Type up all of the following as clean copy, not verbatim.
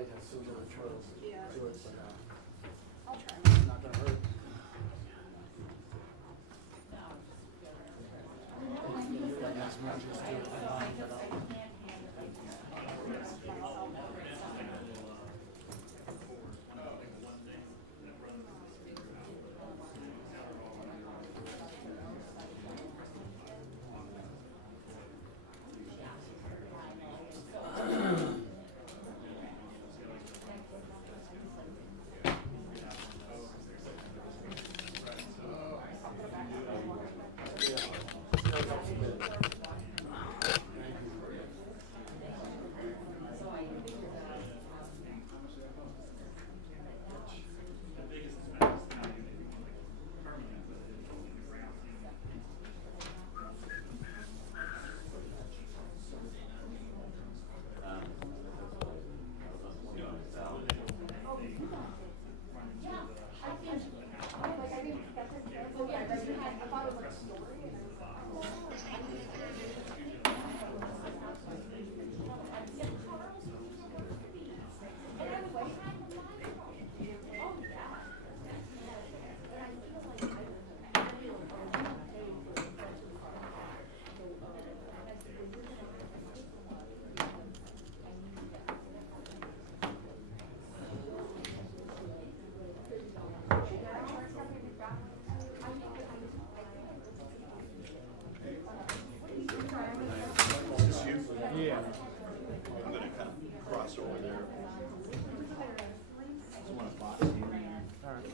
might have similar trills to it, but I'll try. it's not gonna hurt. Like as much as do it online, but I'm gonna kind of cross over there. Just want to box you. all right.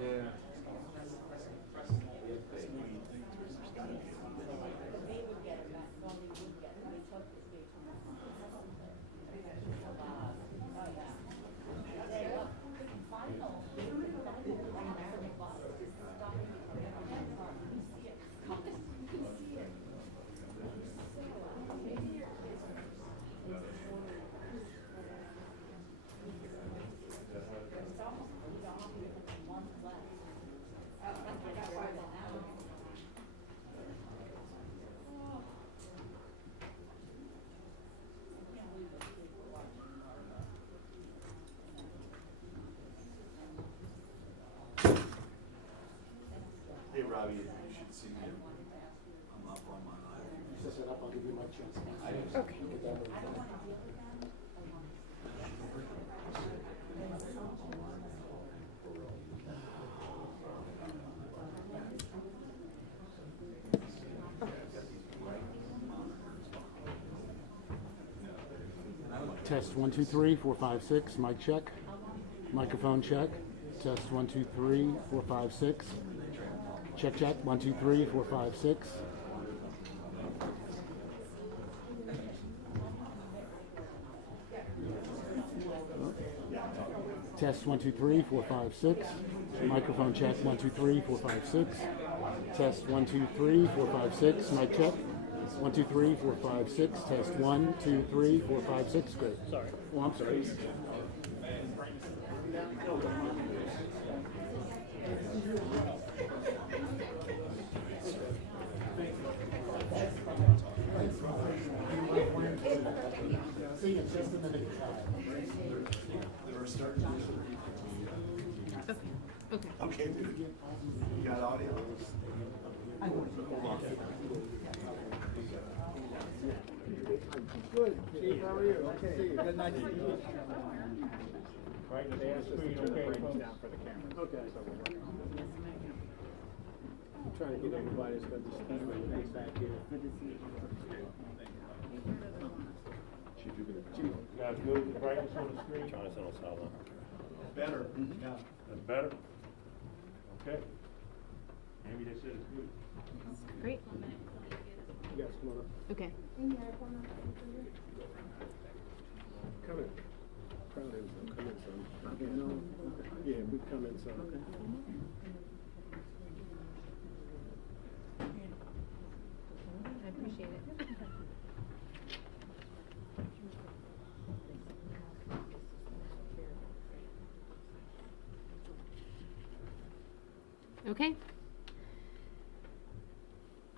Yeah. Hey Robbie, you should see me. I'm up on my live. Set it up, I'll give you my chance. Okay. Get that ready. Test 1 2 3 4 5 6. Mic check. Microphone check. Test 1 2 3 4 5 6. Check check. 1 2 3 4 5 6. Test 1 2 3 4 5 6. Microphone check. 1 2 3 4 5 6. Test 1 2 3 4 5 6. Mic check. 1 2 3 4 5 6. Test 1 2 3 4 5 6. Great. Sorry. Oh, I'm sorry. starting to Okay. Okay, dude. You got audio? Good, Chief, how are you? Okay, good night to you. Right, and they asked me, okay, down for the camera. Okay. I'm trying to get everybody that's got the speed back here. Chief. Guys good with the brightness on the screen? Better. Yeah. That's better? Okay. Maybe they said it's good. Great. Yes, come on up. Okay. Come in. Crowd in, son. Come in, son. Yeah, we come in, son. I appreciate it. Okay.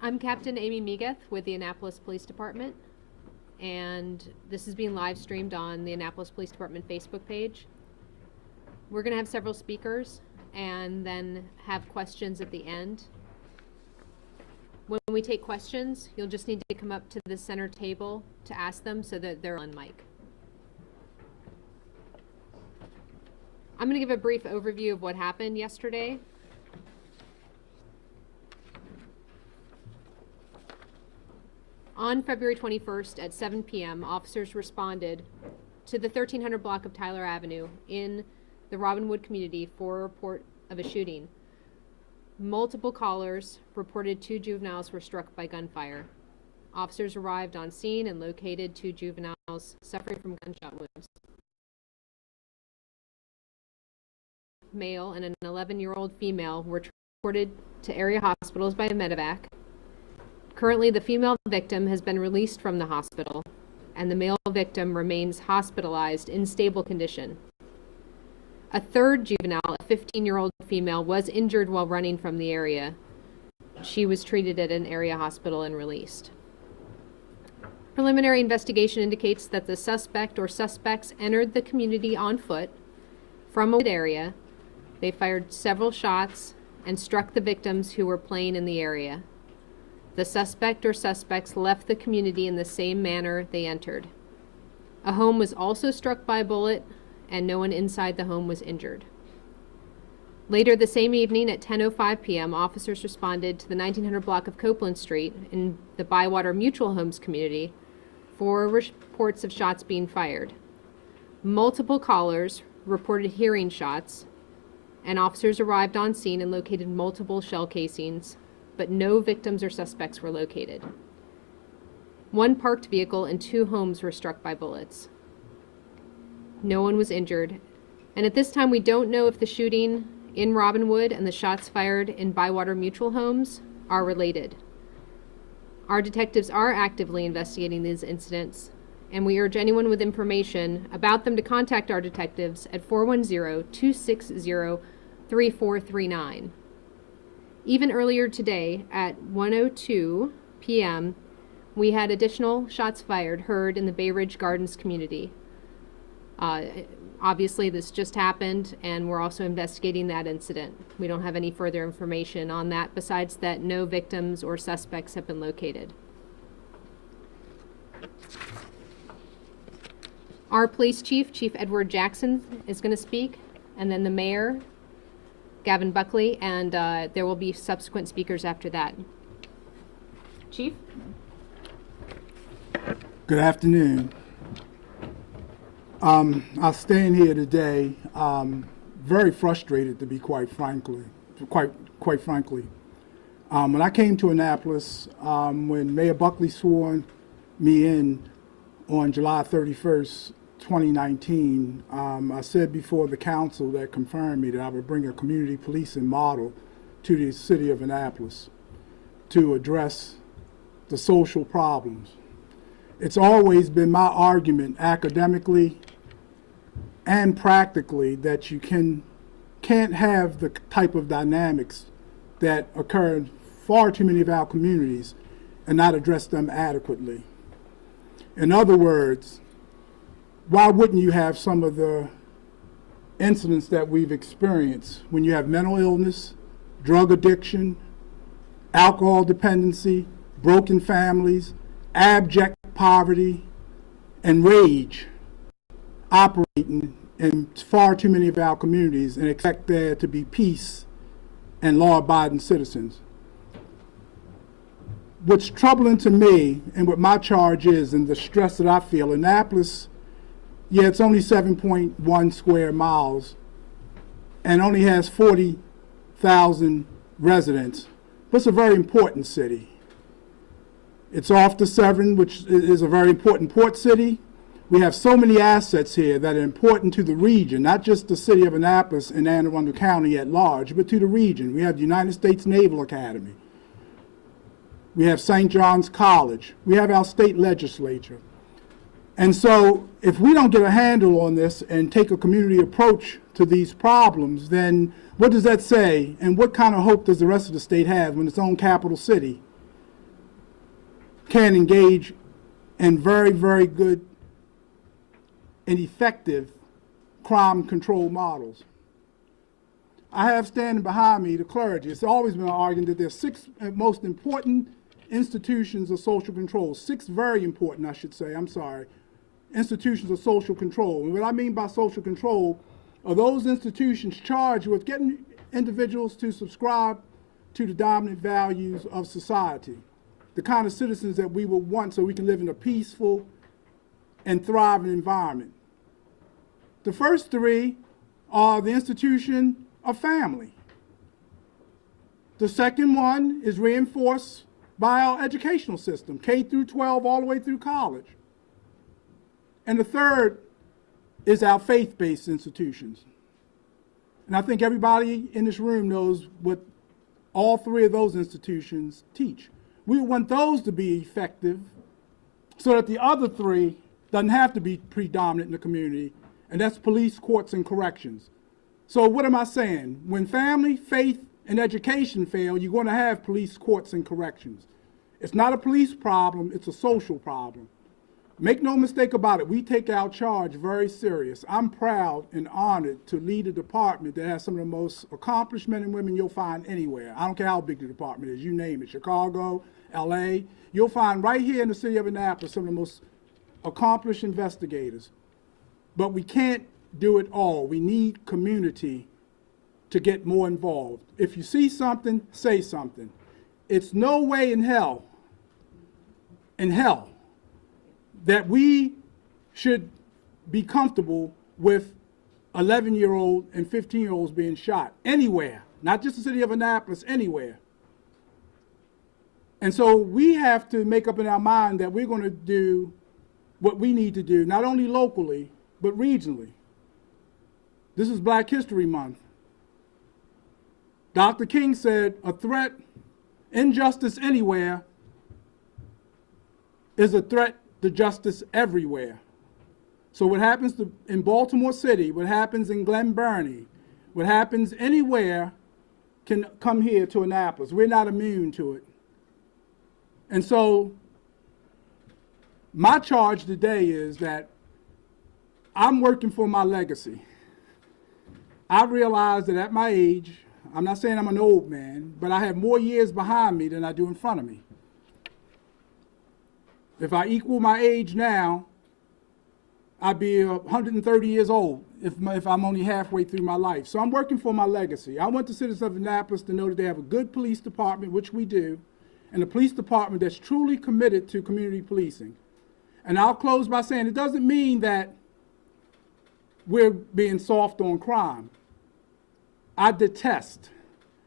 I'm Captain Amy Megeth with the Annapolis Police Department, and this is being live streamed on the Annapolis Police Department Facebook page. We're going to have several speakers and then have questions at the end. When we take questions, you'll just need to come up to the center table to ask them so that they're on mic. I'm going to give a brief overview of what happened yesterday. On February 21st at 7 p.m., officers responded to the 1300 block of Tyler Avenue in the Robinwood community for a report of a shooting. Multiple callers reported 2 juveniles were struck by gunfire. Officers arrived on scene and located 2 juveniles suffering from gunshot wounds. Male and an 11-year-old female were transported to area hospitals by medevac. Currently, the female victim has been released from the hospital, and the male victim remains hospitalized in stable condition. A third juvenile, a 15-year-old female, was injured while running from the area. She was treated at an area hospital and released. Preliminary investigation indicates that the suspect or suspects entered the community on foot from a wooded area. They fired several shots and struck the victims who were playing in the area. The suspect or suspects left the community in the same manner they entered. A home was also struck by a bullet, and no one inside the home was injured. Later the same evening at 10:05 p.m., officers responded to the 1900 block of Copeland Street in the Bywater Mutual Homes community for reports of shots being fired. Multiple callers reported hearing shots, and officers arrived on scene and located multiple shell casings, but no victims or suspects were located. 1 parked vehicle and 2 homes were struck by bullets. No one was injured, and at this time we don't know if the shooting in Robinwood and the shots fired in Bywater Mutual Homes are related. Our detectives are actively investigating these incidents, and we urge anyone with information about them to contact our detectives at 410-260-3439. Even earlier today at 1:02 p.m., we had additional shots fired heard in the Bay Ridge Gardens community. Obviously, this just happened, and we're also investigating that incident. We don't have any further information on that besides that no victims or suspects have been located. Our police chief, Chief Edward Jackson, is going to speak, and then the mayor, Gavin Buckley, and there will be subsequent speakers after that. Chief? Good afternoon. I'm staying here today, very frustrated, to be quite frankly. When I came to Annapolis, when Mayor Buckley swore me in on July 31st, 2019, I said before the council that confirmed me that I would bring a community policing model to the city of Annapolis to address the social problems. It's always been my argument academically and practically that you can't have the type of dynamics that occur in far too many of our communities and not address them adequately. In other words, why wouldn't you have some of the incidents that we've experienced when you have mental illness, drug addiction, alcohol dependency, broken families, abject poverty, and rage operating in far too many of our communities, and expect there to be peace and law-abiding citizens. What's troubling to me, and what my charge is, and the stress that I feel, Annapolis, yeah, it's only 7.1 square miles and only has 40,000 residents, but it's a very important city. It's off the Severn, which is a very important port city. We have so many assets here that are important to the region, not just the city of Annapolis and Anne Arundel County at large, but to the region. We have the United States Naval Academy. We have St. John's College. We have our state legislature. And so if we don't get a handle on this and take a community approach to these problems, then what does that say? And what kind of hope does the rest of the state have when its own capital city can engage in very, very good and effective crime control models? I have standing behind me the clergy. It's always been argued that there's 6 most important institutions of social control, 6 very important, I should say, institutions of social control. And what I mean by social control are those institutions charged with getting individuals to subscribe to the dominant values of society, the kind of citizens that we would want so we can live in a peaceful and thriving environment. The first 3 are the institution of family. The second one is reinforced by our educational system, K through 12 all the way through college. And the third is our faith-based institutions. And I think everybody in this room knows what all 3 of those institutions teach. We want those to be effective so that the other 3 doesn't have to be predominant in the community, and that's police, courts, and corrections. So what am I saying? When family, faith, and education fail, you're going to have police, courts, and corrections. It's not a police problem, it's a social problem. Make no mistake about it, we take our charge very serious. I'm proud and honored to lead a department that has some of the most accomplished men and women you'll find anywhere. I don't care how big the department is, you name it, Chicago, LA. You'll find right here in the city of Annapolis some of the most accomplished investigators. But we can't do it all. We need community to get more involved. If you see something, say something. It's no way in hell, that we should be comfortable with 11-year-old and 15-year-olds being shot anywhere, not just the city of Annapolis, anywhere. And so we have to make up in our mind that we're going to do what we need to do, not only locally, but regionally. This is Black History Month. Dr. King said, a threat, injustice anywhere, is a threat to justice everywhere. So what happens in Baltimore City, what happens in Glen Burnie, what happens anywhere can come here to Annapolis. We're not immune to it. And so my charge today is that I'm working for my legacy. I realize that at my age, I'm not saying I'm an old man, but I have more years behind me than I do in front of me. If I equal my age now, I'd be 130 years old if I'm only halfway through my life. So I'm working for my legacy. I want the citizens of Annapolis to know that they have a good police department, which we do, and a police department that's truly committed to community policing. And I'll close by saying it doesn't mean that we're being soft on crime. I detest,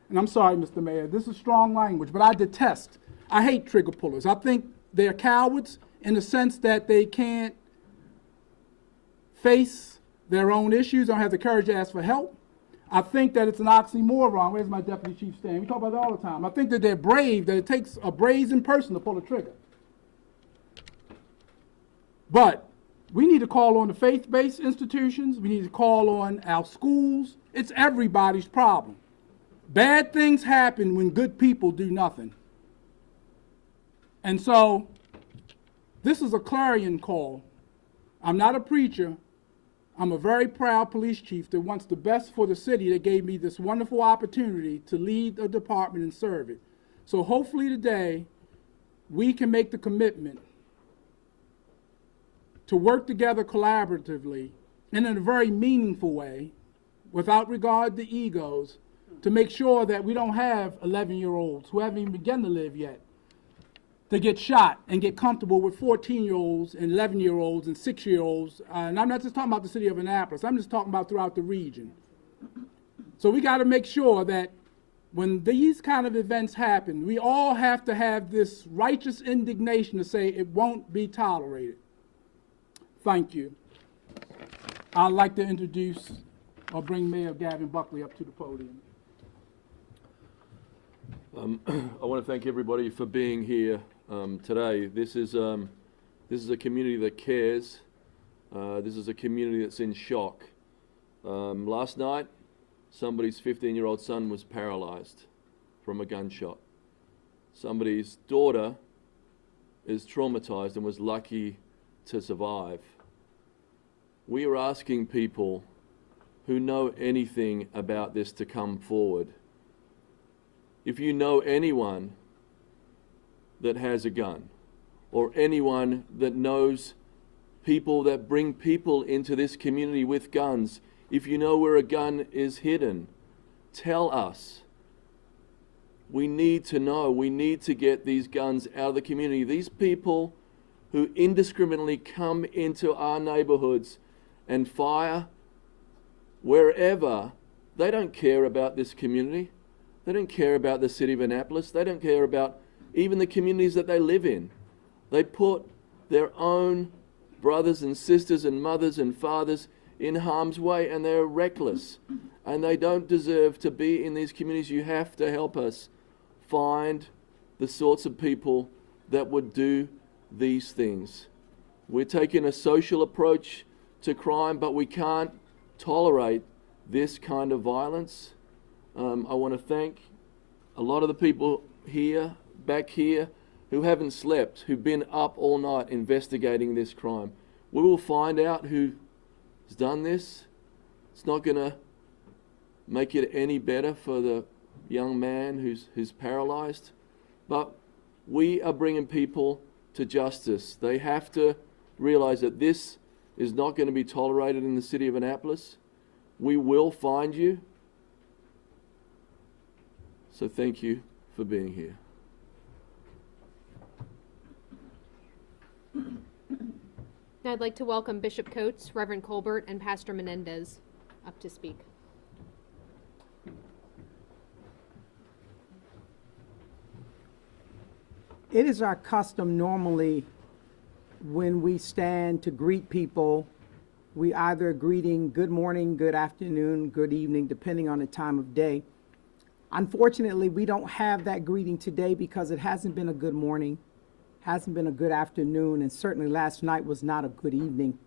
and I'm sorry, Mr. Mayor, this is strong language, but I hate trigger pullers. I think they're cowards in the sense that they can't face their own issues, don't have the courage to ask for help. I think that it's an oxymoron. Where's my deputy chief stand? We talk about that all the time. I think that they're brave, that it takes a brazen person to pull a trigger. But we need to call on the faith-based institutions. We need to call on our schools. It's everybody's problem. Bad things happen when good people do nothing. And so this is a clarion call. I'm not a preacher, I'm a very proud police chief that wants the best for the city that gave me this wonderful opportunity to lead a department and serve it. So hopefully today, we can make the commitment to work together collaboratively and in a very meaningful way, without regard to egos, to make sure that we don't have 11-year-olds who haven't even begun to live yet, to get shot and get comfortable with 14-year-olds and 11-year-olds and 6-year-olds. And I'm not just talking about the city of Annapolis, I'm just talking about throughout the region. So we got to make sure that when these kind of events happen, we all have to have this righteous indignation to say it won't be tolerated. Thank you. I'd like to introduce or bring Mayor Gavin Buckley up to the podium. I want to thank everybody for being here today. This is a community that cares. This is a community that's in shock. Last night, somebody's 15-year-old son was paralyzed from a gunshot. Somebody's daughter is traumatized and was lucky to survive. We are asking people who know anything about this to come forward. If you know anyone that has a gun, or anyone that knows people that bring people into this community with guns, if you know where a gun is hidden, tell us. We need to know. We need to get these guns out of the community. These people who indiscriminately come into our neighborhoods and fire wherever, they don't care about this community. They don't care about the city of Annapolis. They don't care about even the communities that they live in. They put their own brothers and sisters and mothers and fathers in harm's way, and they're reckless. And they don't deserve to be in these communities. You have to help us find the sorts of people that would do these things. We're taking a social approach to crime, but we can't tolerate this kind of violence. I want to thank a lot of the people here, back here, who haven't slept, who've been up all night investigating this crime. We will find out who has done this. It's not going to make it any better for the young man who's paralyzed, but we are bringing people to justice. They have to realize that this is not going to be tolerated in the city of Annapolis. We will find you. So thank you for being here. Now I'd like to welcome Bishop Coates, Reverend Colbert, and Pastor Menendez up to speak. It is our custom normally when we stand to greet people, we either greeting good morning, good afternoon, good evening, depending on the time of day. Unfortunately, we don't have that greeting today because it hasn't been a good morning, hasn't been a good afternoon, and certainly last night was not a good evening,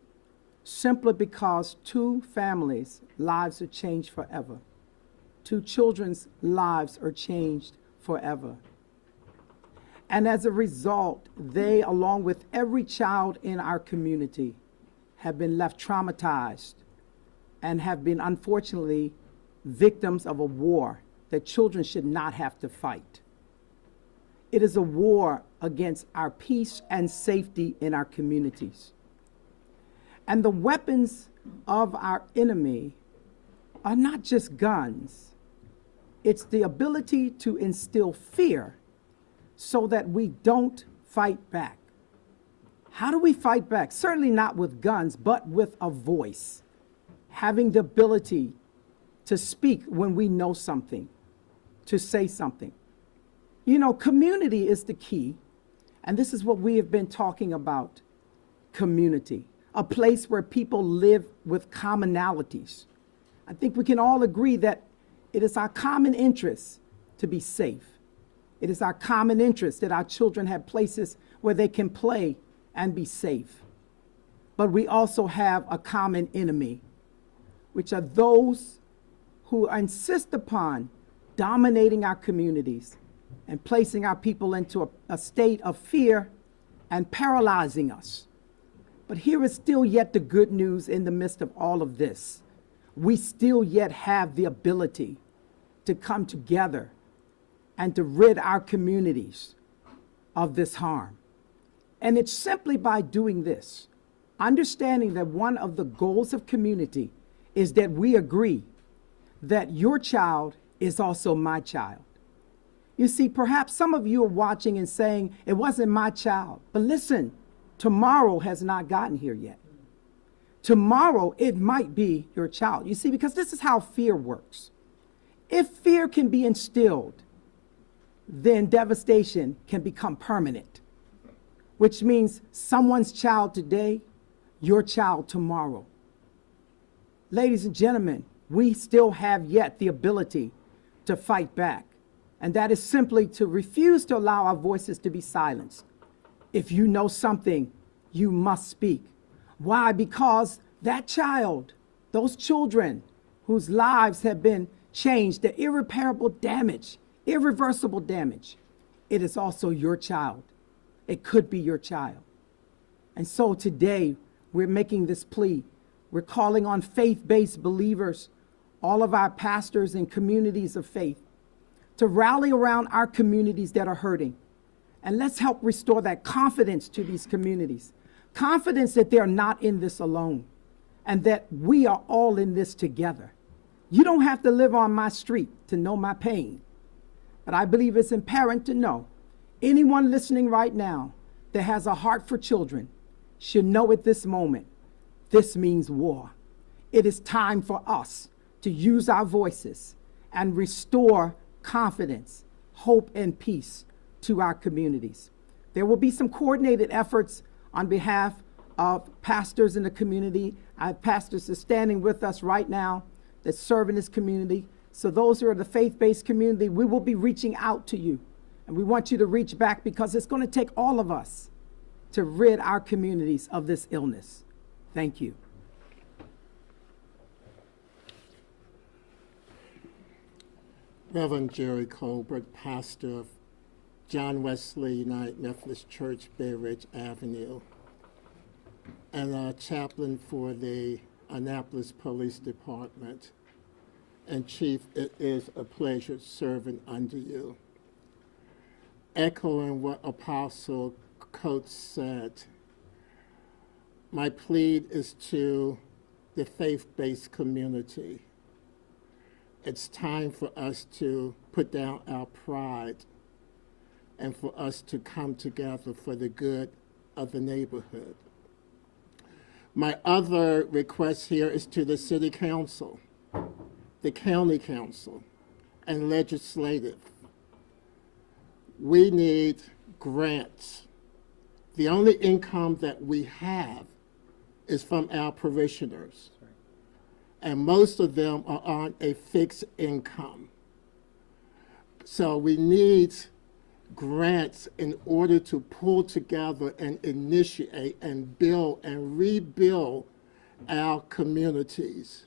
simply because two families' lives are changed forever. Two children's lives are changed forever. And as a result, they, along with every child in our community, have been left traumatized and have been, unfortunately, victims of a war that children should not have to fight. It is a war against our peace and safety in our communities. And the weapons of our enemy are not just guns. It's the ability to instill fear so that we don't fight back. How do we fight back? Certainly not with guns, but with a voice. Having the ability to speak when we know something, to say something. You know, community is the key, and this is what we have been talking about, community. A place where people live with commonalities. I think we can all agree that it is our common interest to be safe. It is our common interest that our children have places where they can play and be safe. But we also have a common enemy, which are those who insist upon dominating our communities and placing our people into a state of fear and paralyzing us. But here is still yet the good news in the midst of all of this. We still yet have the ability to come together and to rid our communities of this harm. And it's simply by doing this, understanding that one of the goals of community is that we agree that your child is also my child. You see, perhaps some of you are watching and saying, it wasn't my child. But listen, tomorrow has not gotten here yet. Tomorrow, it might be your child. You see, because this is how fear works. If fear can be instilled, then devastation can become permanent, which means someone's child today, your child tomorrow. Ladies and gentlemen, we still have yet the ability to fight back. And that is simply to refuse to allow our voices to be silenced. If you know something, you must speak. Why? Because that child, those children whose lives have been changed, the irreparable damage, irreversible damage, it is also your child. It could be your child. And so today, we're making this plea. We're calling on faith-based believers, all of our pastors and communities of faith, to rally around our communities that are hurting. And let's help restore that confidence to these communities. Confidence that they're not in this alone and that we are all in this together. You don't have to live on my street to know my pain. But I believe it's imperative to know anyone listening right now that has a heart for children should know at this moment, this means war. It is time for us to use our voices and restore confidence, hope, and peace to our communities. There will be some coordinated efforts on behalf of pastors in the community. I have pastors that are standing with us right now that serve in this community. So those who are the faith-based community, we will be reaching out to you. And we want you to reach back because it's going to take all of us to rid our communities of this illness. Thank you. Reverend Jerry Colbert, pastor of John Wesley United Methodist Church, Bay Ridge Avenue, and a chaplain for the Annapolis Police Department. And Chief, it is a pleasure serving under you. Echoing what Apostle Coates said, my plea is to the faith-based community. It's time for us to put down our pride and for us to come together for the good of the neighborhood. My other request here is to the City Council, the County Council, and legislative. We need grants. The only income that we have is from our parishioners. And most of them are on a fixed income. So we need grants in order to pull together and initiate and build and rebuild our communities,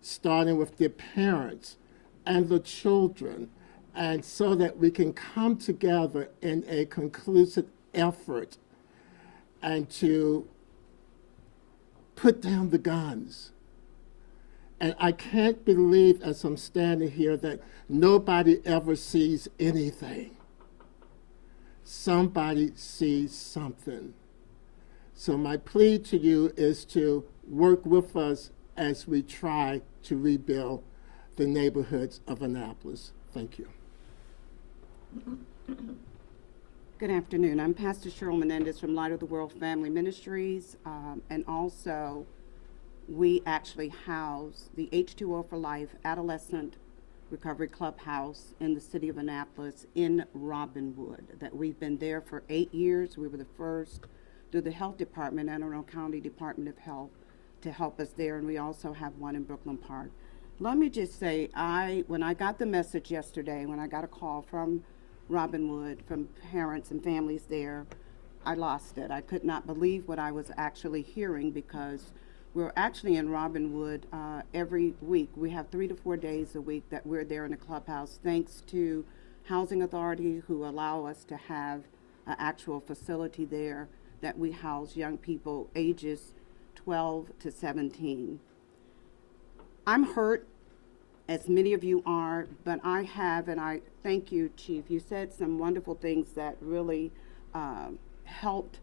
starting with the parents and the children, and so that we can come together in a conclusive effort and to put down the guns. And I can't believe, as I'm standing here, that nobody ever sees anything. Somebody sees something. So my plea to you is to work with us as we try to rebuild the neighborhoods of Annapolis. Thank you. Good afternoon. I'm Pastor Cheryl Menendez from Light of the World Family Ministries, and also we actually house the H2O for Life Adolescent Recovery Clubhouse in the city of Annapolis in Robinwood. That we've been there for 8 years. We were the first through the Health Department, Anne Arundel County Department of Health, to help us there, and we also have one in Brooklyn Park. Let me just say, when I got the message yesterday, when I got a call from Robinwood, from parents and families there, I lost it. I could not believe what I was actually hearing, because we're actually in Robinwood every week. We have 3 to 4 days a week that we're there in the clubhouse, thanks to Housing Authority, who allow us to have an actual facility there that we house young people ages 12 to 17. I'm hurt, as many of you are, but I have, and I thank you, Chief. You said some wonderful things that really helped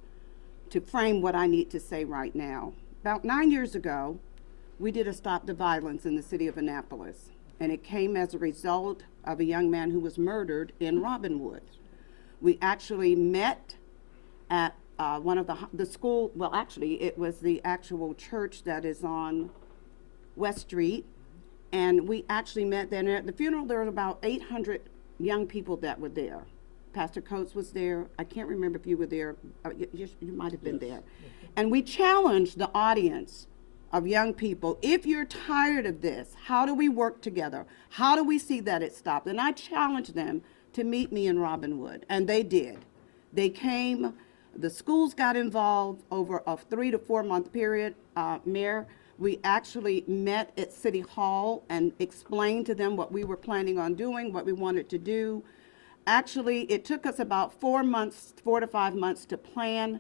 to frame what I need to say right now. About 9 years ago, we did a Stop the Violence in the city of Annapolis, and it came as a result of a young man who was murdered in Robinwood. We actually met at one of the school, well, actually, it was the actual church that is on West Street, and we actually met there. And at the funeral, there were about 800 young people that were there. Pastor Coates was there. I can't remember if you were there. You might have been there. And we challenged the audience of young people, if you're tired of this, how do we work together? How do we see that it stopped? And I challenged them to meet me in Robinwood, and they did. They came, the schools got involved over a 3 to 4 month period. Mayor, we actually met at City Hall and explained to them what we were planning on doing, what we wanted to do. Actually, it took us about 4 to 5 months to plan,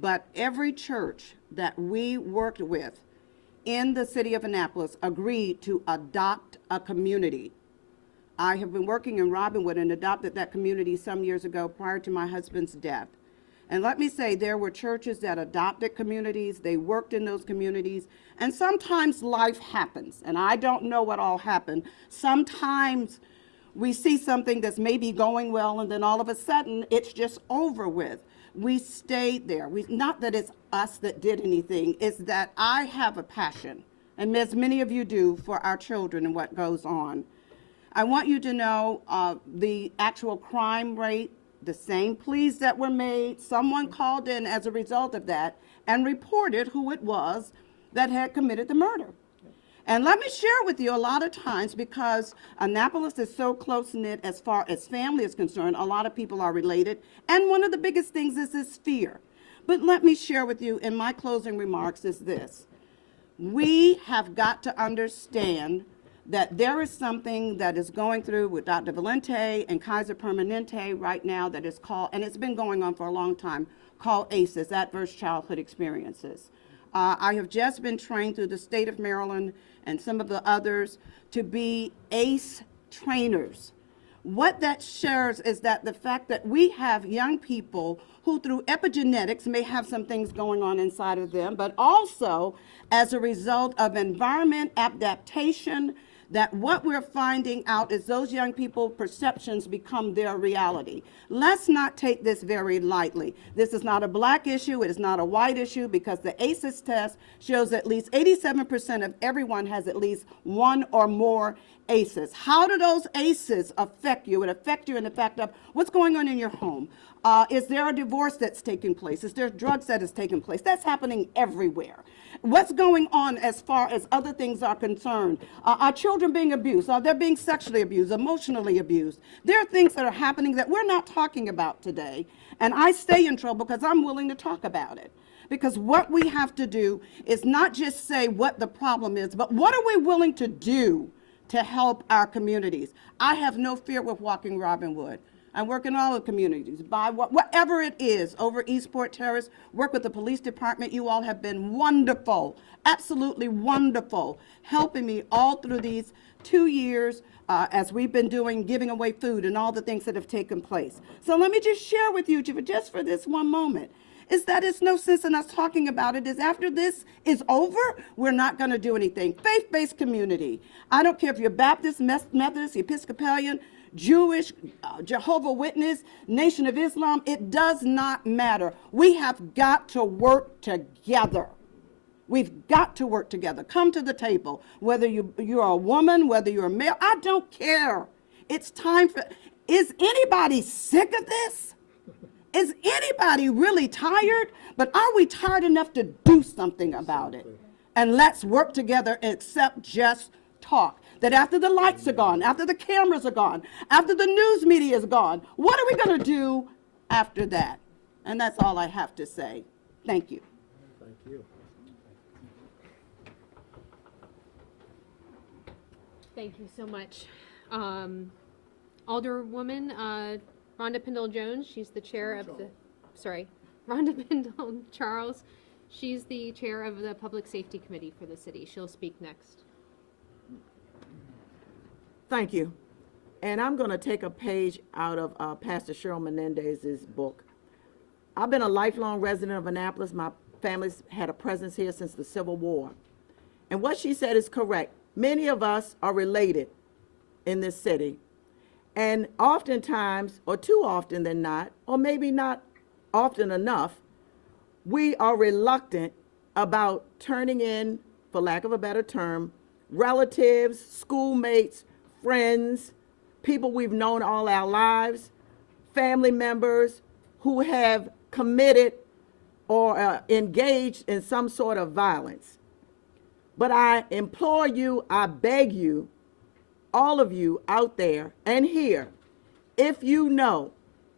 but every church that we worked with in the city of Annapolis agreed to adopt a community. I have been working in Robinwood and adopted that community some years ago prior to my husband's death. And let me say, there were churches that adopted communities, they worked in those communities, and sometimes life happens, and I don't know what all happened. Sometimes we see something that's maybe going well, and then all of a sudden, it's just over with. We stayed there. Not that it's us that did anything, it's that I have a passion, and as many of you do, for our children and what goes on. I want you to know the actual crime rate, the same pleas that were made, someone called in as a result of that and reported who it was that had committed the murder. And let me share with you, a lot of times, because Annapolis is so close-knit as far as family is concerned, a lot of people are related, and one of the biggest things is this fear. But let me share with you in my closing remarks is this. We have got to understand that there is something that is going through with Dr. Valente and Kaiser Permanente right now that is called, and it's been going on for a long time, called ACEs, Adverse Childhood Experiences. I have just been trained through the state of Maryland and some of the others to be ACE trainers. What that shares is that the fact that we have young people who through epigenetics may have some things going on inside of them, but also as a result of environment adaptation, that what we're finding out is those young people perceptions become their reality. Let's not take this very lightly. This is not a black issue, it is not a white issue, because the ACEs test shows at least 87% of everyone has at least one or more ACEs. How do those ACEs affect you? It affects you in the fact of what's going on in your home. Is there a divorce that's taking place? Is there drugs that is taking place? That's happening everywhere. What's going on as far as other things are concerned? Are children being abused? Are they being sexually abused, emotionally abused? There are things that are happening that we're not talking about today, and I stay in trouble because I'm willing to talk about it. Because what we have to do is not just say what the problem is, but what are we willing to do to help our communities? I have no fear with walking Robinwood. I work in all the communities, by whatever it is, over Eastport Terrace, work with the police department. You all have been wonderful, absolutely wonderful, helping me all through these 2 years as we've been giving away food and all the things that have taken place. So let me just share with you, just for this one moment, is that it's no sense in us talking about it, is after this is over, we're not going to do anything. Faith-based community. I don't care if you're Baptist, Methodist, Episcopalian, Jewish, Jehovah's Witness, Nation of Islam, it does not matter. We have got to work together. We've got to work together. Come to the table. Whether you're a woman, whether you're a male, I don't care. It's time for, is anybody sick of this? Is anybody really tired? But are we tired enough to do something about it? And let's work together except just talk. That after the lights are gone, after the cameras are gone, after the news media is gone, what are we going to do after that? And that's all I have to say. Thank you. Thank you. Thank you so much. Alderwoman Rhonda Pendle-Jones, she's the chair of the, sorry, Rhonda Bindle Charles. She's the chair of the Public Safety Committee for the city. She'll speak next. Thank you. And I'm going to take a page out of Pastor Cheryl Menendez's book. I've been a lifelong resident of Annapolis. My family's had a presence here since the Civil War. And what she said is correct. Many of us are related in this city. And oftentimes, or too often than not, or maybe not often enough, we are reluctant about turning in, for lack of a better term, relatives, schoolmates, friends, people we've known all our lives, family members who have committed or engaged in some sort of violence. But I implore you, I beg you, all of you out there and here, if you know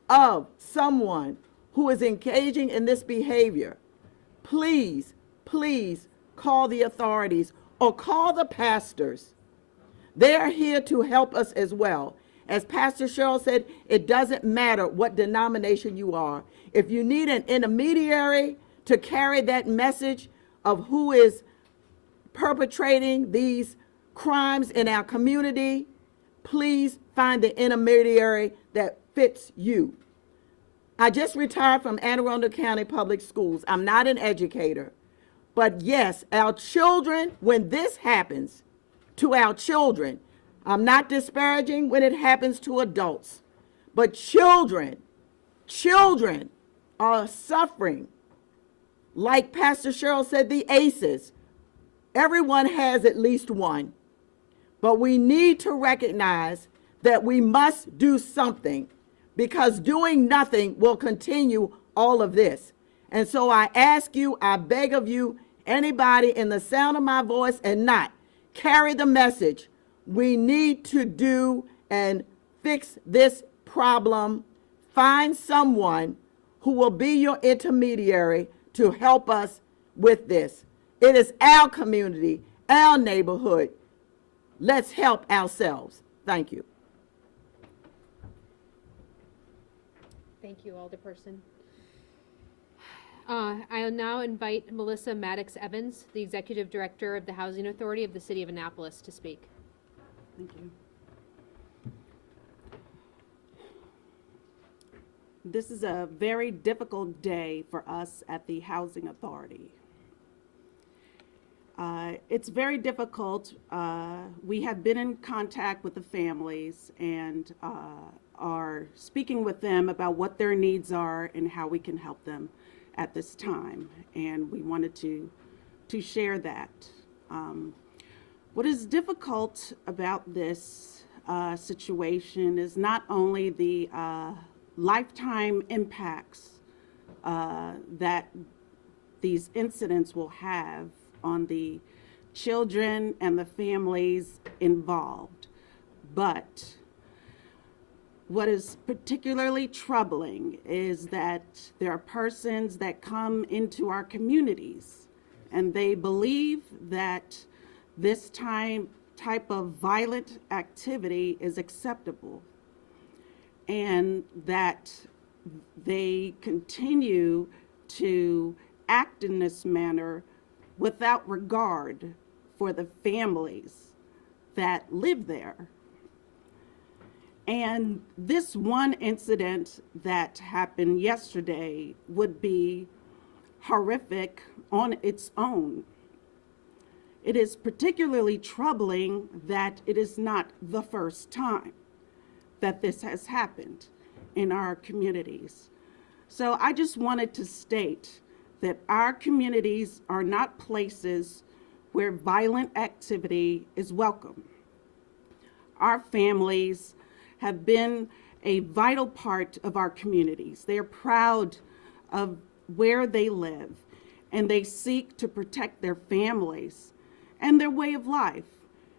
of someone who is engaging in this behavior, please, please call the authorities or call the pastors. They are here to help us as well. As Pastor Cheryl said, it doesn't matter what denomination you are. If you need an intermediary to carry that message of who is perpetrating these crimes in our community, please find the intermediary that fits you. I just retired from Anne Arundel County Public Schools. I'm not an educator. But yes, our children, when this happens to our children, I'm not disparaging when it happens to adults, but children are suffering. Like Pastor Cheryl said, the ACEs. Everyone has at least one. But we need to recognize that we must do something, because doing nothing will continue all of this. And so I ask you, I beg of you, anybody in the sound of my voice and not, carry the message. We need to do and fix this problem. Find someone who will be your intermediary to help us with this. It is our community, our neighborhood. Let's help ourselves. Thank you. Thank you, Alderperson. I'll now invite Melissa Maddox Evans, the Executive Director of the Housing Authority of the City of Annapolis, to speak. Thank you. This is a very difficult day for us at the Housing Authority. It's very difficult. We have been in contact with the families and are speaking with them about what their needs are and how we can help them at this time. And we wanted to share that. What is difficult about this situation is not only the lifetime impacts that these incidents will have on the children and the families involved, but what is particularly troubling is that there are persons that come into our communities and they believe that this type of violent activity is acceptable, and that they continue to act in this manner without regard for the families that live there. And this one incident that happened yesterday would be horrific on its own. It is particularly troubling that it is not the first time that this has happened in our communities. So I just wanted to state that our communities are not places where violent activity is welcome. Our families have been a vital part of our communities. They are proud of where they live, and they seek to protect their families and their way of life.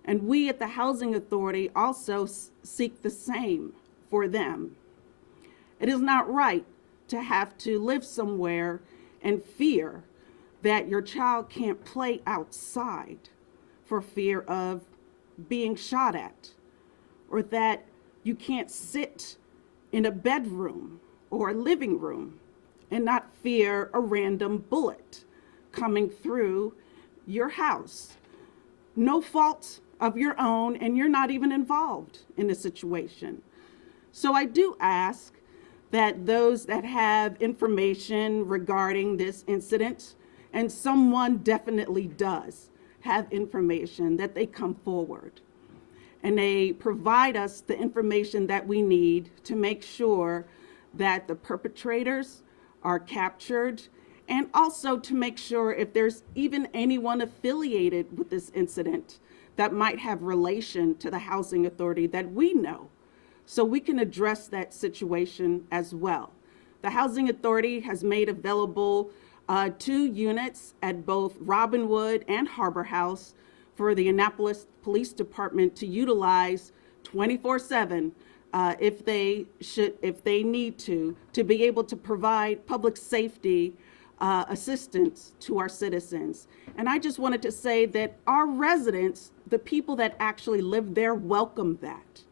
And we at the Housing Authority also seek the same for them. It is not right to have to live somewhere and fear that your child can't play outside for fear of being shot at, or that you can't sit in a bedroom or a living room and not fear a random bullet coming through your house. No fault of your own, and you're not even involved in the situation. So I do ask that those that have information regarding this incident, and someone definitely does have information, that they come forward and they provide us the information that we need to make sure that the perpetrators are captured, and also to make sure if there's even anyone affiliated with this incident that might have relation to the housing authority that we know, so we can address that situation as well. The housing authority has made available 2 units at both Robinwood and Harbor House for the Annapolis Police Department to utilize 24/7 if they need to be able to provide public safety assistance to our citizens. And I just wanted to say that our residents, the people that actually live there, welcome that.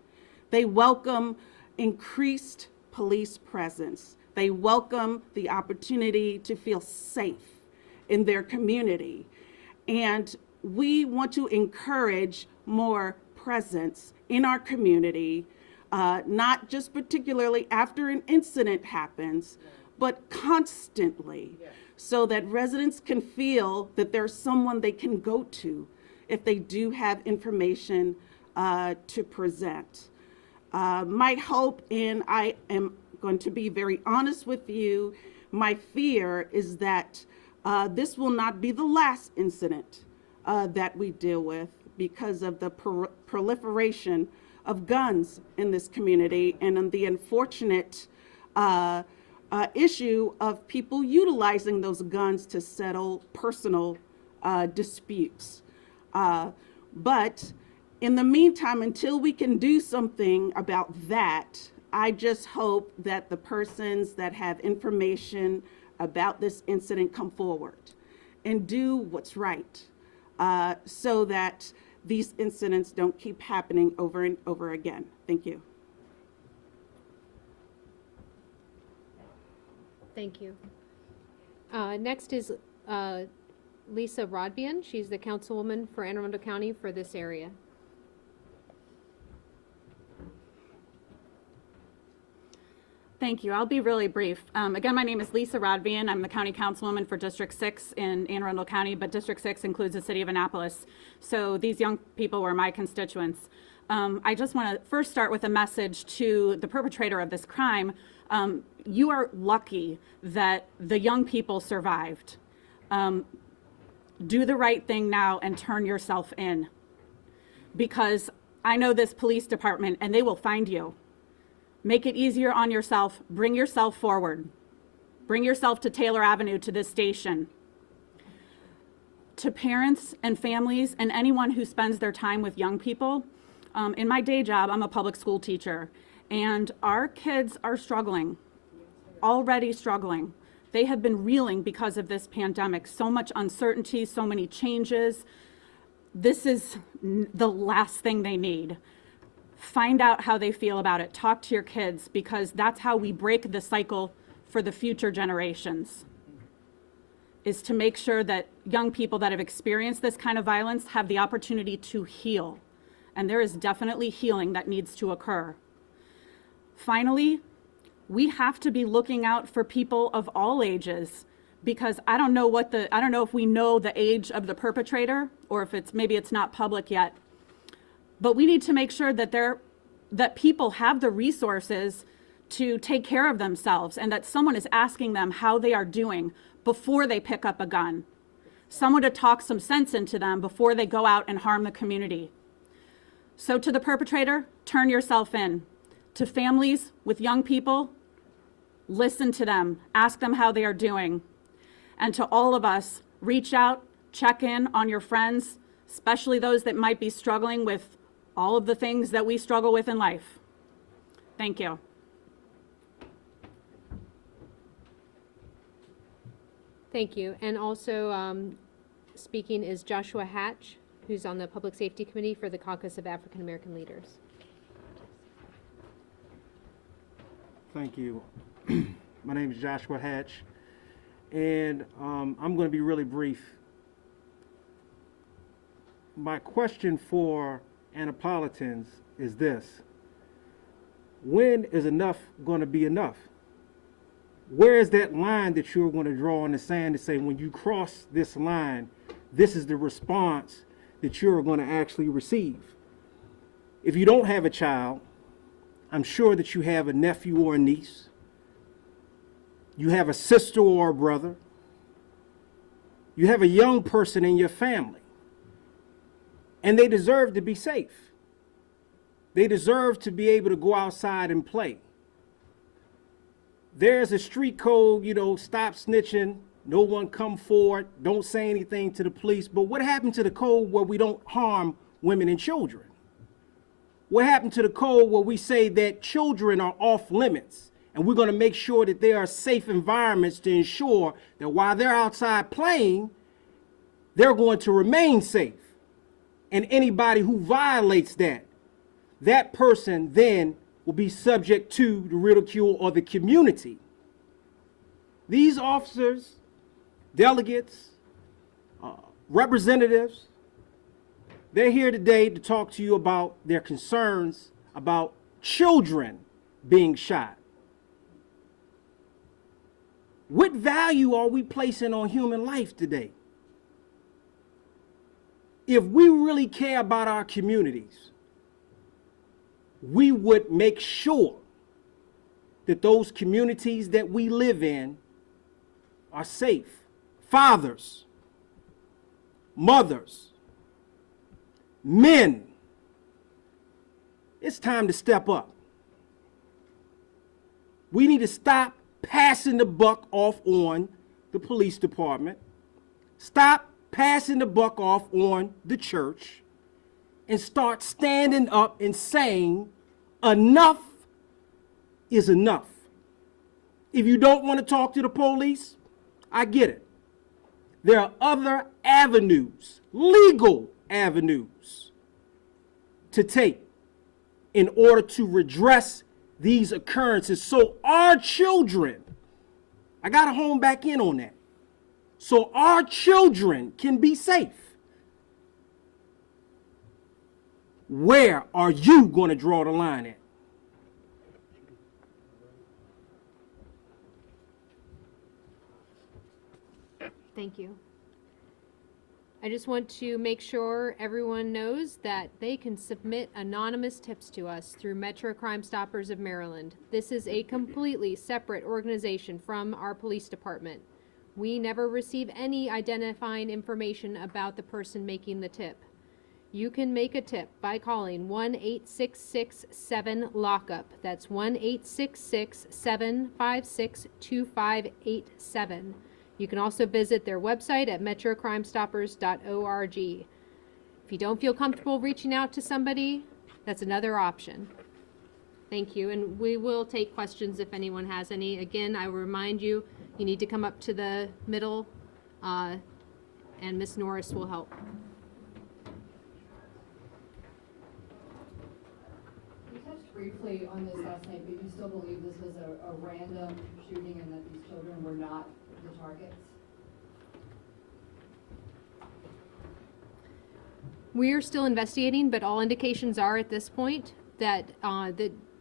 They welcome increased police presence. They welcome the opportunity to feel safe in their community. And we want to encourage more presence in our community, not just particularly after an incident happens, but constantly, so that residents can feel that there's someone they can go to if they do have information to present. My hope, and I am going to be very honest with you, my fear is that this will not be the last incident that we deal with because of the proliferation of guns in this community, and the unfortunate issue of people utilizing those guns to settle personal disputes. But in the meantime, until we can do something about that, I just hope that the persons that have information about this incident come forward and do what's right, so that these incidents don't keep happening over and over again. Thank you. Thank you. Next is Lisa Rodbien. She's the councilwoman for Anne Arundel County for this area. Thank you. I'll be really brief. Again, my name is Lisa Rodbien. I'm the county councilwoman for District 6 in Anne Arundel County, but District 6 includes the city of Annapolis. So these young people were my constituents. I just want to first start with a message to the perpetrator of this crime. You are lucky that the young people survived. Do the right thing now and turn yourself in, because I know this police department and they will find you. Make it easier on yourself. Bring yourself forward. Bring yourself to Taylor Avenue, to this station. To parents and families and anyone who spends their time with young people, in my day job, I'm a public school teacher, and our kids are struggling, already struggling. They have been reeling because of this pandemic. So much uncertainty, so many changes. This is the last thing they need. Find out how they feel about it. Talk to your kids, because that's how we break the cycle for the future generations, is to make sure that young people that have experienced this kind of violence have the opportunity to heal. And there is definitely healing that needs to occur. Finally, we have to be looking out for people of all ages, because I don't know if we know the age of the perpetrator, or if maybe it's not public yet. But we need to make sure that people have the resources to take care of themselves, and that someone is asking them how they are doing before they pick up a gun. Someone to talk some sense into them before they go out and harm the community. So to the perpetrator, turn yourself in. To families with young people, listen to them, ask them how they are doing. And to all of us, reach out, check in on your friends, especially those that might be struggling with all of the things that we struggle with in life. Thank you. Thank you. And also speaking is Joshua Hatch, who's on the Public Safety Committee for the Caucus of African American Leaders. Thank you. My name is Joshua Hatch, and I'm going to be really brief. My question for Annapolitans is this: when is enough going to be enough? Where is that line that you're going to draw in the sand to say, when you cross this line, this is the response that you're going to actually receive? If you don't have a child, I'm sure that you have a nephew or a niece. You have a sister or a brother. You have a young person in your family. And they deserve to be safe. They deserve to be able to go outside and play. There's a street code, stop snitching, no one come forward, don't say anything to the police. But what happened to the code where we don't harm women and children? What happened to the code where we say that children are off limits and we're going to make sure that there are safe environments to ensure that while they're outside playing, they're going to remain safe? And anybody who violates that person then will be subject to the ridicule of the community. These officers, delegates, representatives, they're here today to talk to you about their concerns about children being shot. What value are we placing on human life today? If we really care about our communities, we would make sure that those communities that we live in are safe. Fathers, mothers, men, it's time to step up. We need to stop passing the buck off on the police department. Stop passing the buck off on the church, and start standing up and saying enough is enough. If you don't want to talk to the police, I get it. There are other avenues, legal avenues, to take in order to redress these occurrences so our children, I got to hone back in on that, so our children can be safe. Where are you going to draw the line at? Thank you. I just want to make sure everyone knows that they can submit anonymous tips to us through Metro Crime Stoppers of Maryland. This is a completely separate organization from our police department. We never receive any identifying information about the person making the tip. You can make a tip by calling 1-866-7-LOCKUP. That's 1-866-756-2587. You can also visit their website at metrocrimestoppers.org. If you don't feel comfortable reaching out to somebody, that's another option. Thank you, and we will take questions if anyone has any. Again, I will remind you, you need to come up to the middle, and Ms. Norris will help. You touched briefly on this last night, but you still believe this was a random shooting and that these children were not the targets? We're still investigating, but all indications are at this point that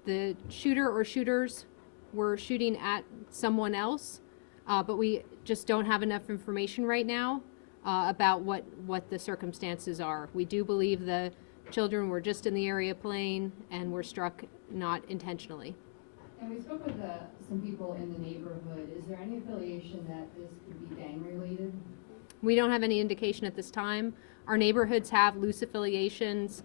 the shooter or shooters were shooting at someone else, but we just don't have enough information right now about what the circumstances are. We do believe the children were just in the area playing and were struck not intentionally. And we spoke with some people in the neighborhood. Is there any affiliation that this could be gang related? We don't have any indication at this time. Our neighborhoods have loose affiliations,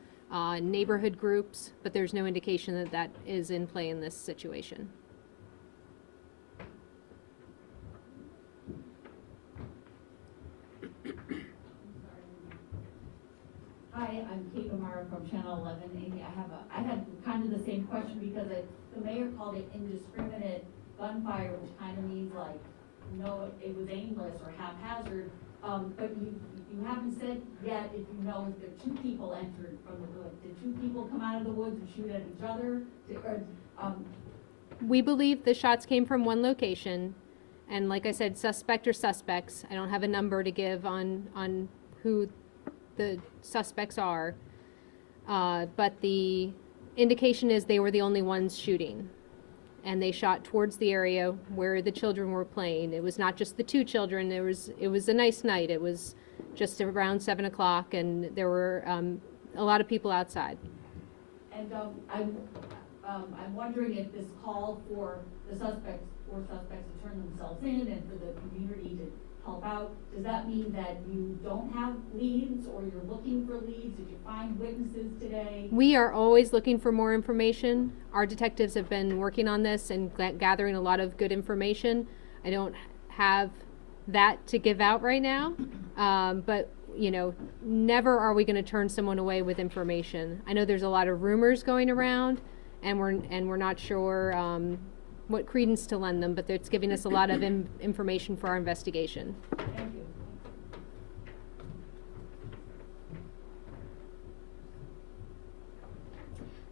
neighborhood groups, but there's no indication that that is in play in this situation. Hi, I'm Kate Amara from Channel 11. Amy, I had kind of the same question because the mayor called it indiscriminate gunfire, which kind of means like, no, it was aimless or haphazard. But you haven't said yet if you know if the two people entered from the woods. Did two people come out of the woods and shoot at each other? We believe the shots came from one location, And like I said, suspect or suspects. I don't have a number to give on who the suspects are. But the indication is they were the only ones shooting. And they shot towards the area where the children were playing. It was not just the two children. It was a nice night. It was just around 7 o'clock, and there were a lot of people outside. And I'm wondering if this call for the suspects to turn themselves in and for the community to help out, does that mean that you don't have leads, or you're looking for leads? Did you find witnesses today? We are always looking for more information. Our detectives have been working on this and gathering a lot of good information. I don't have that to give out right now, but you know, never are we going to turn someone away with information. I know there's a lot of rumors going around, and we're not sure what credence to lend them, but it's giving us a lot of information for our investigation. Thank you.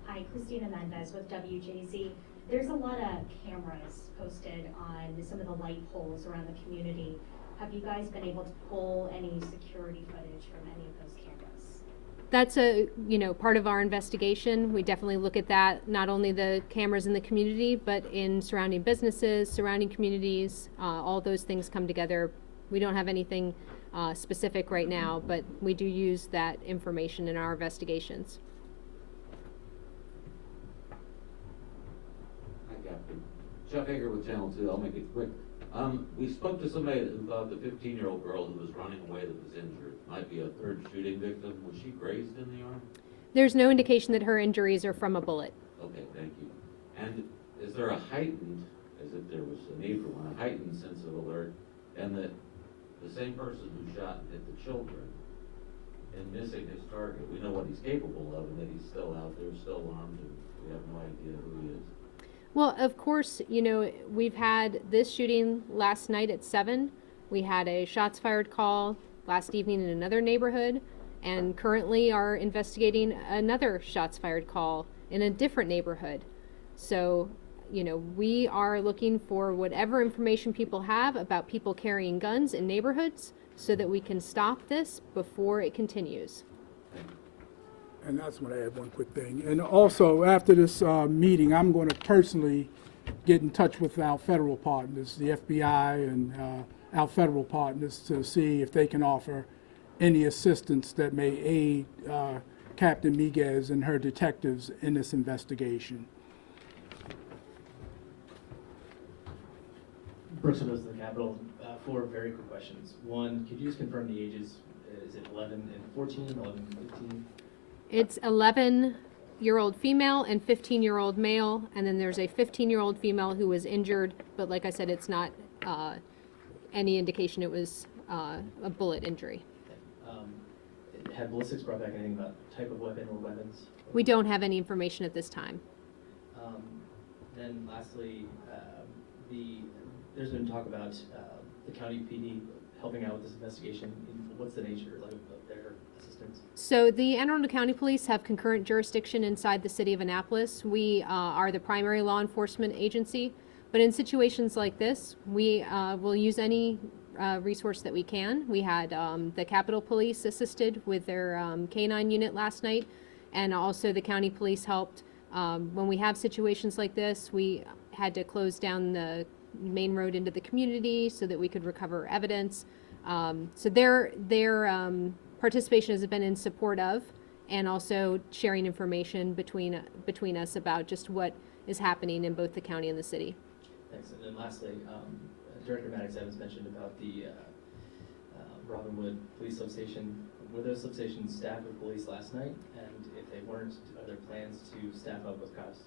Hi, Christina Mendez with WJZ. There's a lot of cameras posted on some of the light poles around the community. Have you guys been able to pull any security footage from any of those cameras? That's part of our investigation. We definitely look at that, not only the cameras in the community, but in surrounding businesses, surrounding communities. All those things come together. We don't have anything specific right now, but we do use that information in our investigations. Hi, Captain. Jeff Hager with Channel 2. I'll make it quick. We spoke to somebody who thought the 15-year-old girl who was running away that was injured might be a third shooting victim. Was she grazed in the arm? There's no indication that her injuries are from a bullet. Okay, thank you. And is there a heightened, as if there was a need for one, a heightened sense of alert, and that the same person who shot and hit the children in missing his target, we know what he's capable of, and that he's still out there, still armed, and we have no idea who he is? Well, of course, we've had this shooting last night at 7. We had a shots fired call last evening in another neighborhood, and currently are investigating another shots fired call in a different neighborhood. So, we are looking for whatever information people have about people carrying guns in neighborhoods so that we can stop this before it continues. And that's when I add one quick thing. And also, after this meeting, I'm going to personally get in touch with our federal partners, the FBI and our federal partners, to see if they can offer any assistance that may aid Captain Miguez and her detectives in this investigation. Brooks Windows of the Capitol. 4 very quick questions. One, could you just confirm the ages? Is it 11 and 14, 11 and 15? It's 11-year-old female and 15-year-old male, and then there's a 15-year-old female who was injured, but like I said, it's not any indication it was a bullet injury. Had ballistics brought back anything about type of weapon or weapons? We don't have any information at this time. Then lastly, there's been talk about the county PD helping out with this investigation. What's the nature of their assistance? So the Anne Arundel County Police have concurrent jurisdiction inside the city of Annapolis. We are the primary law enforcement agency, but in situations like this, we will use any resource that we can. We had the Capitol Police assisted with their K-9 unit last night, and also the county police helped. When we have situations like this, we had to close down the main road into the community so that we could recover evidence. So their participation has been in support of, and also sharing information between us about just what is happening in both the county and the city. Thanks. And then lastly, Director Maddox Evans mentioned about the Robinwood Police Substation. Were those substations staffed with police last night? And if they weren't, are there plans to staff up with cops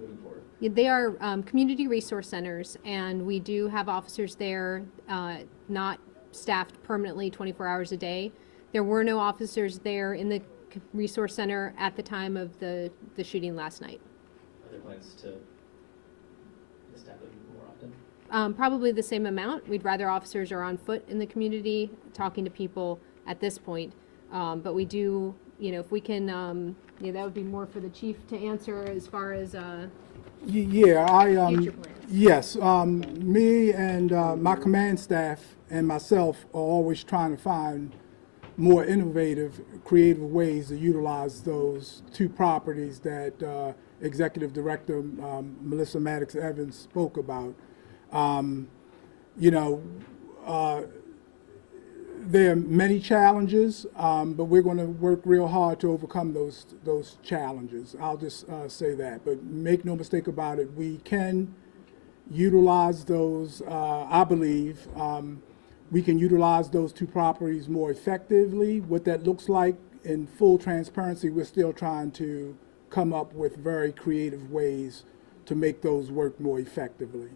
moving forward? Yeah, they are community resource centers, and we do have officers there, not staffed permanently 24 hours a day. There were no officers there in the resource center at the time of the shooting last night. Are there plans to staff them more often? Probably the same amount. We'd rather officers are on foot in the community talking to people at this point. But we do, if we can, that would be more for the chief to answer as far as Yeah, future plans. Yes, me and my command staff and myself are always trying to find more innovative, creative ways to utilize those two properties that Executive Director Melissa Maddox Evans spoke about. You know, there are many challenges, but we're going to work real hard to overcome those challenges. I'll just say that. But make no mistake about it, we can utilize those, I believe, we can utilize those two properties more effectively. What that looks like in full transparency, we're still trying to come up with very creative ways to make those work more effectively.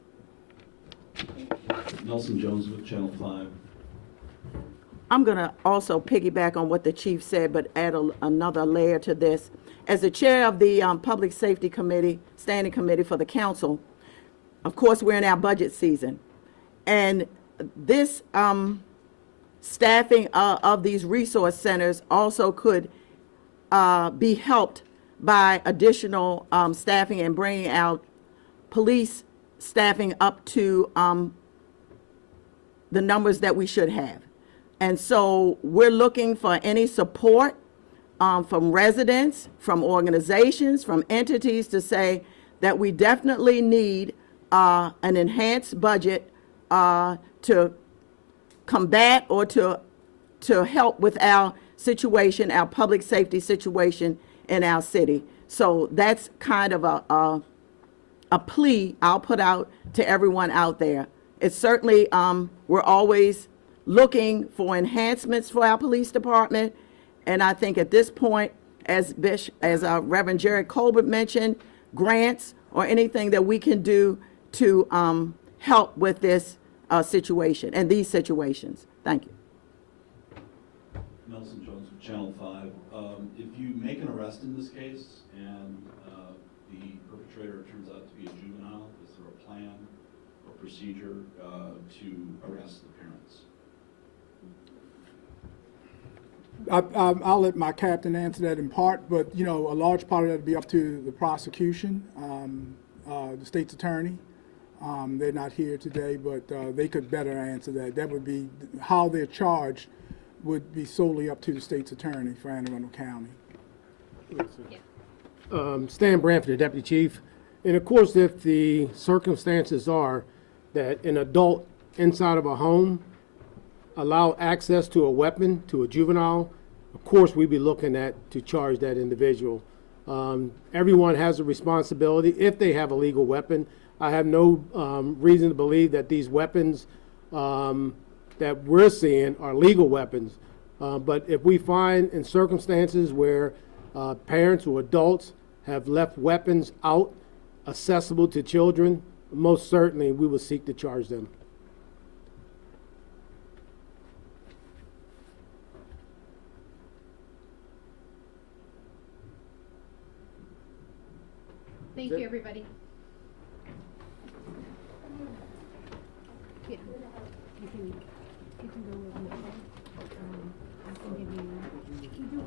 Nelson Jones with Channel 5. I'm going to also piggyback on what the chief said, but add another layer to this. As the chair of the Public Safety Committee, Standing Committee for the Council, of course, we're in our budget season. And this staffing of these resource centers also could be helped by additional staffing and bringing out police staffing up to the numbers that we should have. And so we're looking for any support from residents, from organizations, from entities to say that we definitely need an enhanced budget to combat or to help with our situation, our public safety situation in our city. So that's kind of a plea I'll put out to everyone out there. It's certainly, we're always looking for enhancements for our police department. And I think at this point, as Reverend Jared Colbert mentioned, grants or anything that we can do to help with this situation and these situations. Thank you. Nelson Jones with Channel 5. If you make an arrest in this case and the perpetrator turns out to be a juvenile, is there a plan or procedure to arrest the parents? I'll let my captain answer that in part, but you know, a large part of that would be up to the prosecution, the state's attorney. They're not here today, but they could better answer that. That would be how they're charged would be solely up to the state's attorney for Anne Arundel County. Stan Branford, Deputy Chief. And of course, if the circumstances are that an adult inside of a home allow access to a weapon to a juvenile, of course we'd be looking at to charge that individual. Everyone has a responsibility if they have a legal weapon. I have no reason to believe that these weapons that we're seeing are legal weapons. But if we find in circumstances where parents or adults have left weapons out accessible to children, most certainly we will seek to charge them. Thank you, everybody. Yeah. You can go with me. I can give you. You can do it.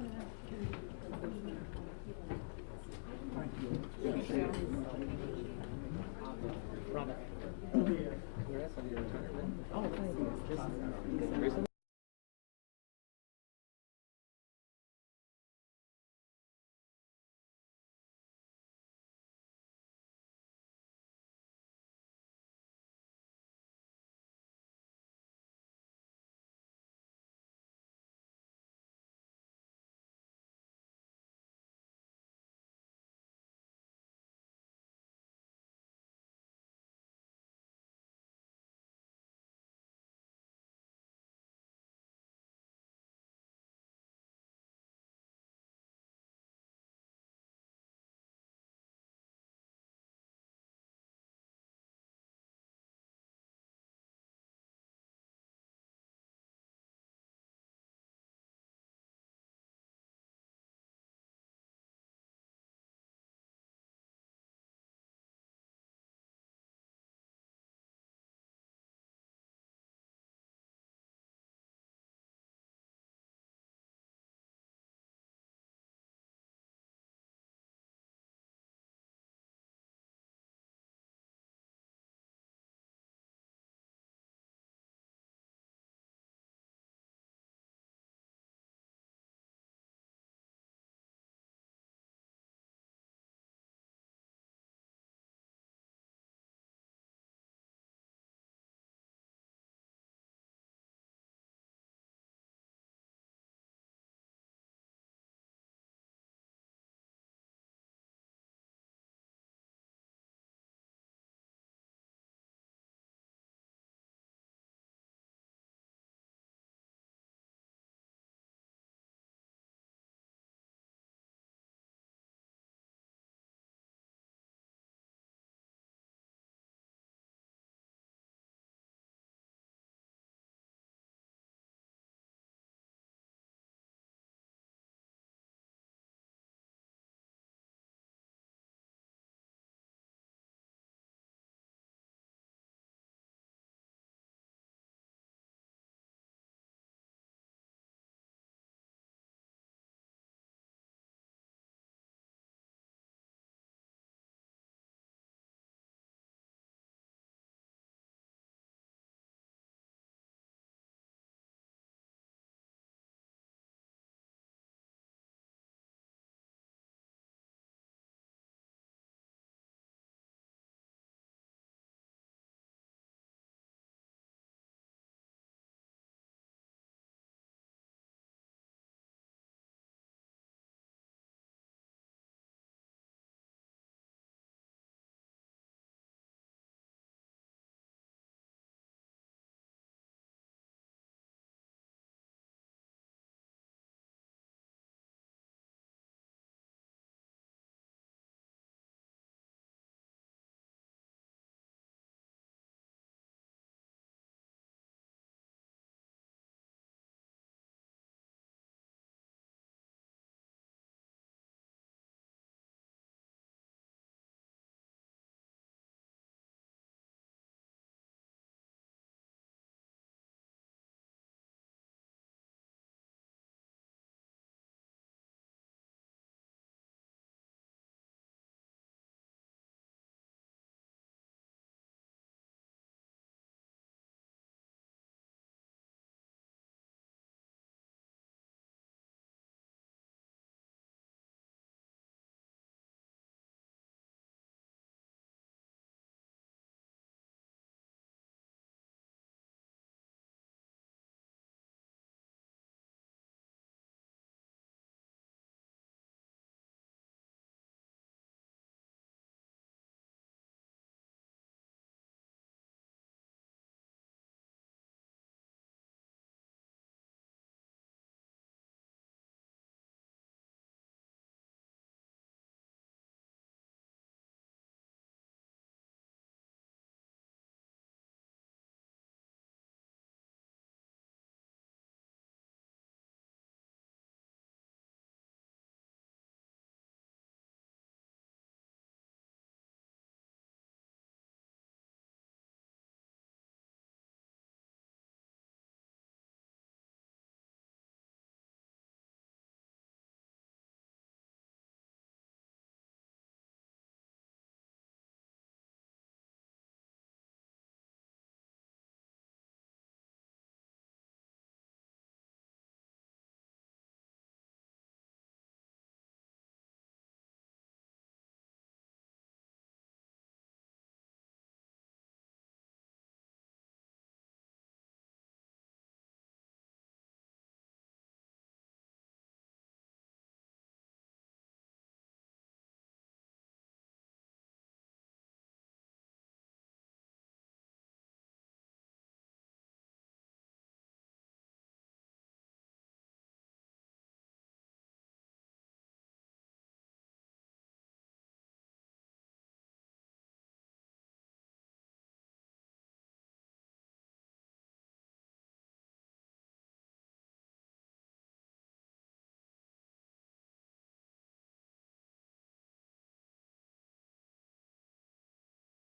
Oh, thank you.